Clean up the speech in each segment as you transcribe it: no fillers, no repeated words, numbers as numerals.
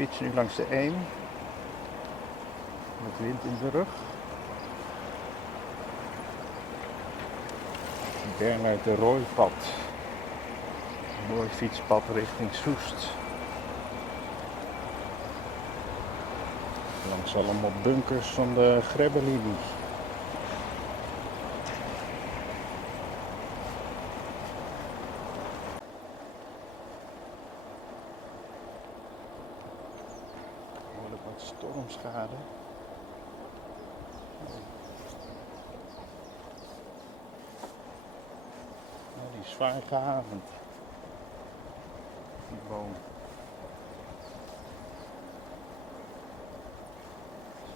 fiets nu langs de Eem. Met wind in de rug. Bernhard de Rooipad. Een mooi fietspad richting Soest. Langs allemaal bunkers van de Grebbelinie. Behoorlijk wat stormschade. Ja, die is zwaar gehavend. Die boom.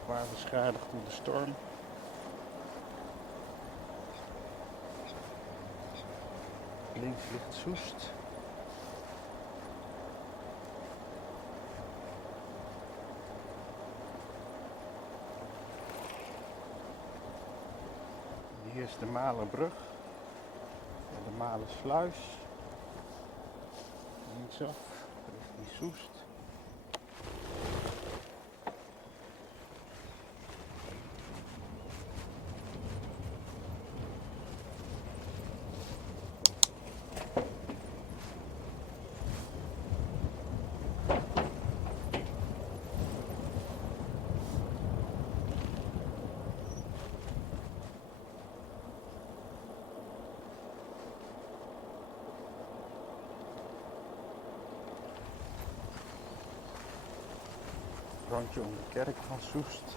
Zwaar beschadigd door de storm. Links ligt Soest. Hier is de Malerbrug. En de Malersluis. Linksaf, richting Soest. Rondje om de kerk van Soest.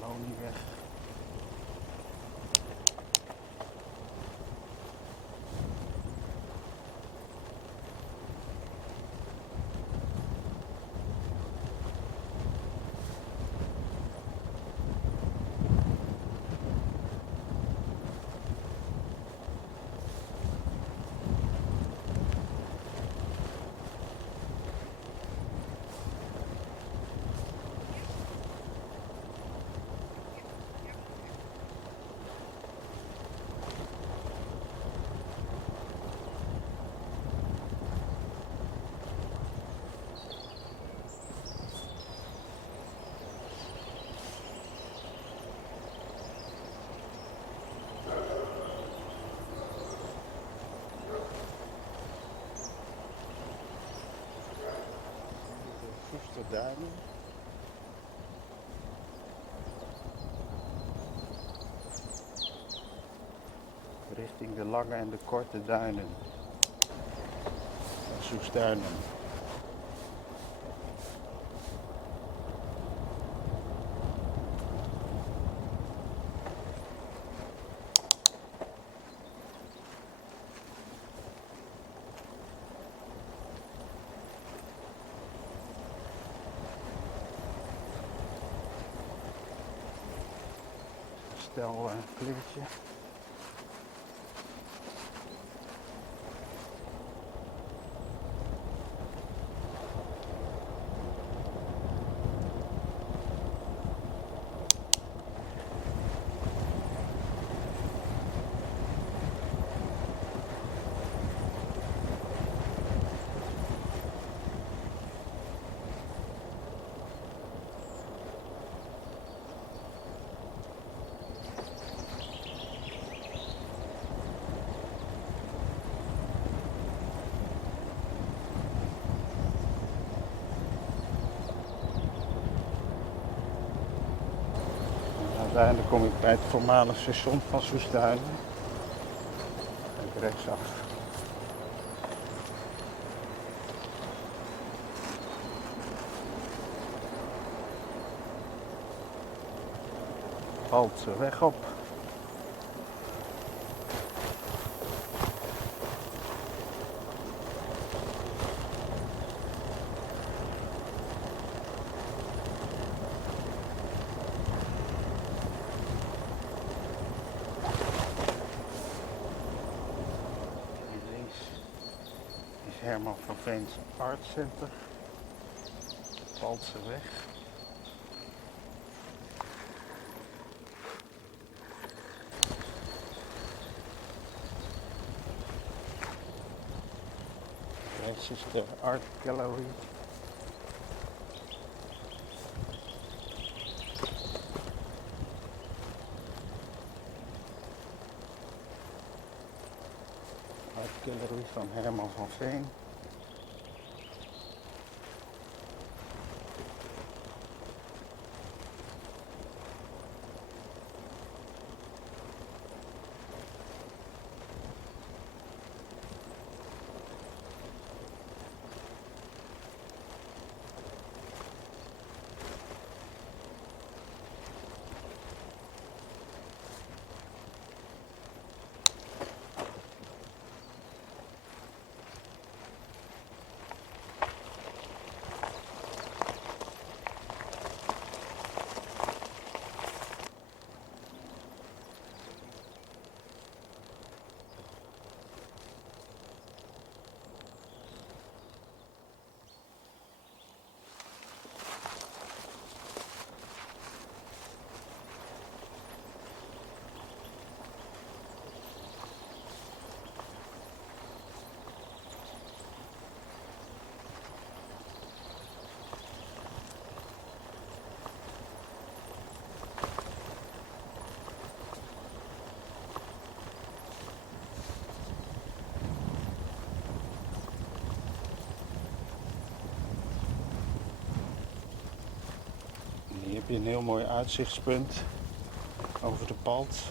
Lonieweg. Duinen. Richting de lange en de korte duinen. Soestduinen. Stel kleurtje. Uiteindelijk kom ik bij het voormalig station van Soestduinen. Even rechtsaf. Paltse weg op. Herman van Veens Art Center, Paltse weg. Rechts is de Art Gallery. Art Gallery van Herman van Veen. Hier heb je een heel mooi uitzichtspunt over de Palt.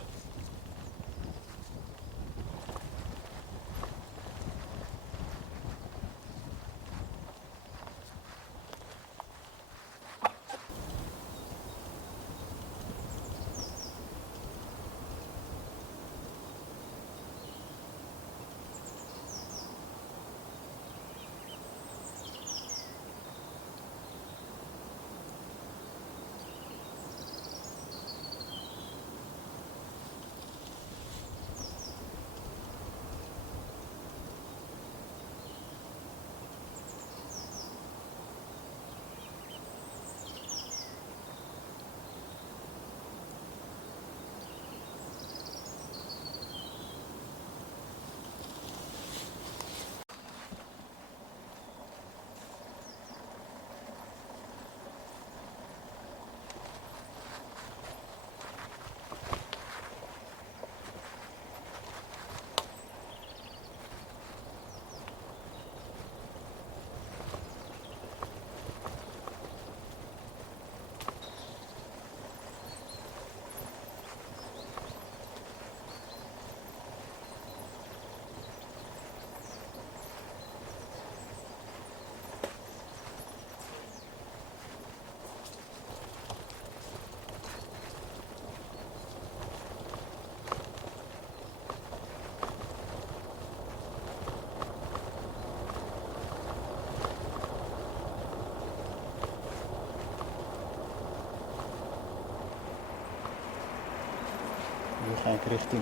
Nu ga ik richting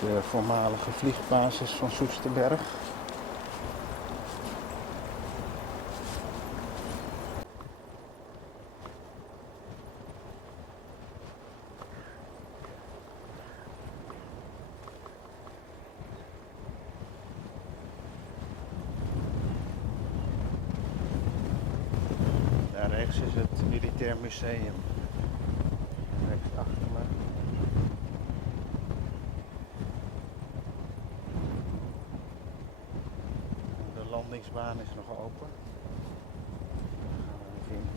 de voormalige vliegbasis van Soesterberg. Daar rechts is het Militair Museum. Rechts achter me. De landingsbaan is nog open. Daar gaan we even in.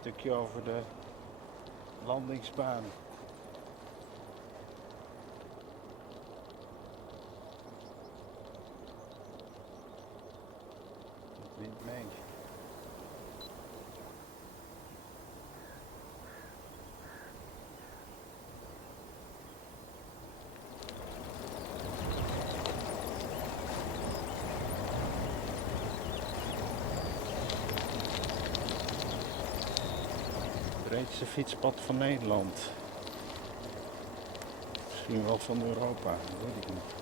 stukje over de landingsbaan. Het wint mee. Het breedste fietspad van Nederland. Misschien wel van Europa, dat weet ik niet.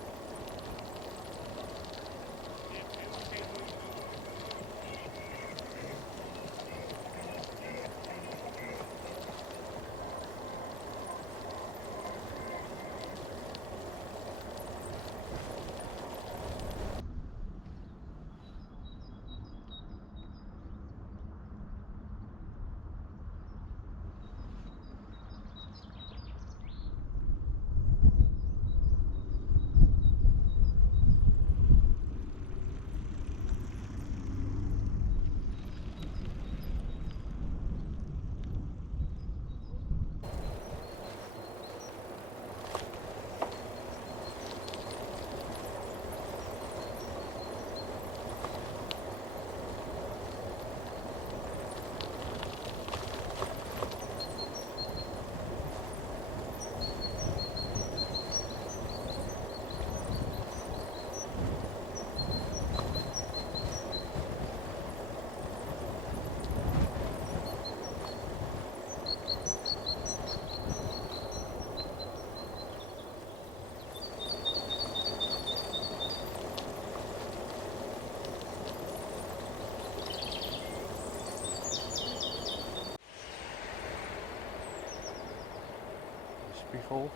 Spiegel.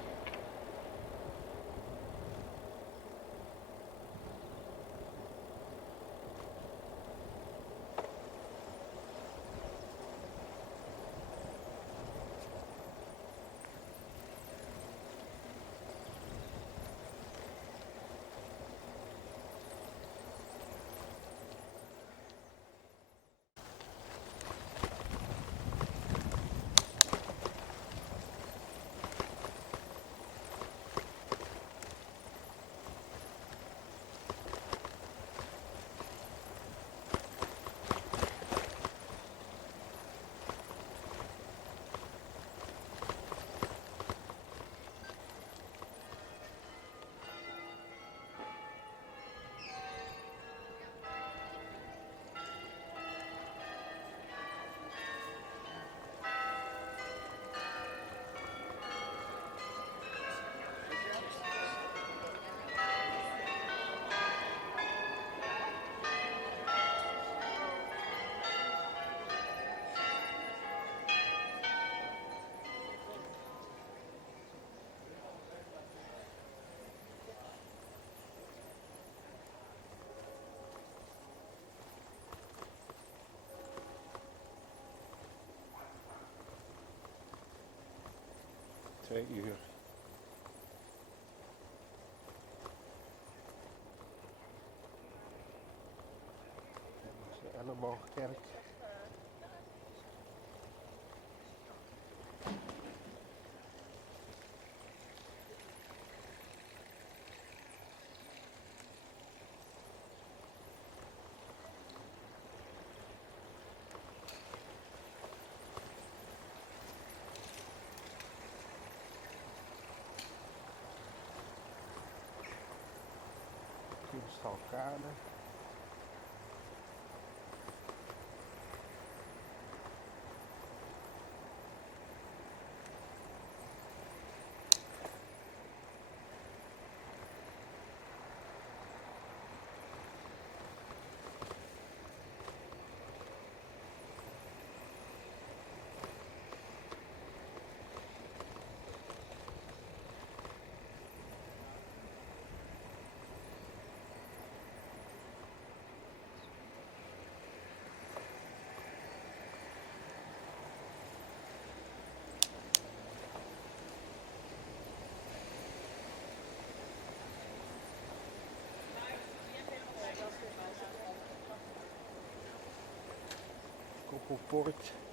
Twee uur. Dat is de Elleboogkerk. Kunstalkade. Koppelpoort.